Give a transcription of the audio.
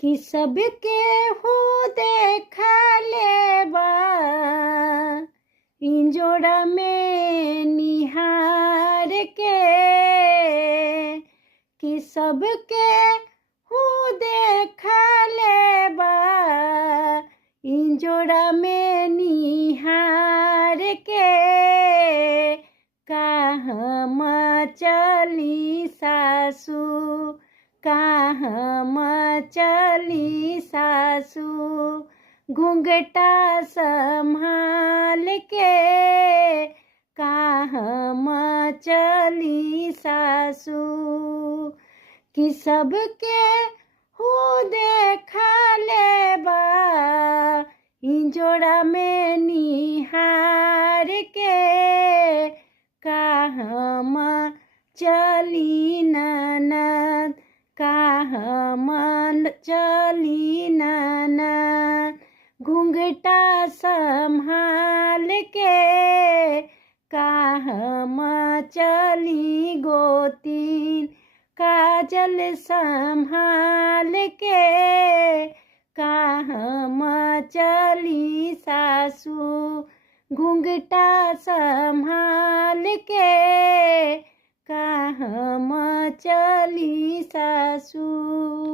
कि सबके हो देखा लेबा इंजोड़ा में निहार के, कि सबके हो देखा लेबा इंजोड़ा में निहार के, कहाँ चली सासू कहाँ चली सासू घूंघटा संभाल के, कहाँ चली सासू कि सबके हो देखा लेबा इंजोड़ा में निहार के, कहाँ चली ननद कहाँ चली ननद घूंघटा संभाल के, कहाँ चली गोतीन काजल संभाल के, कहाँ चली सासू घूंघटा संभाल के, कहाँ चली सासू।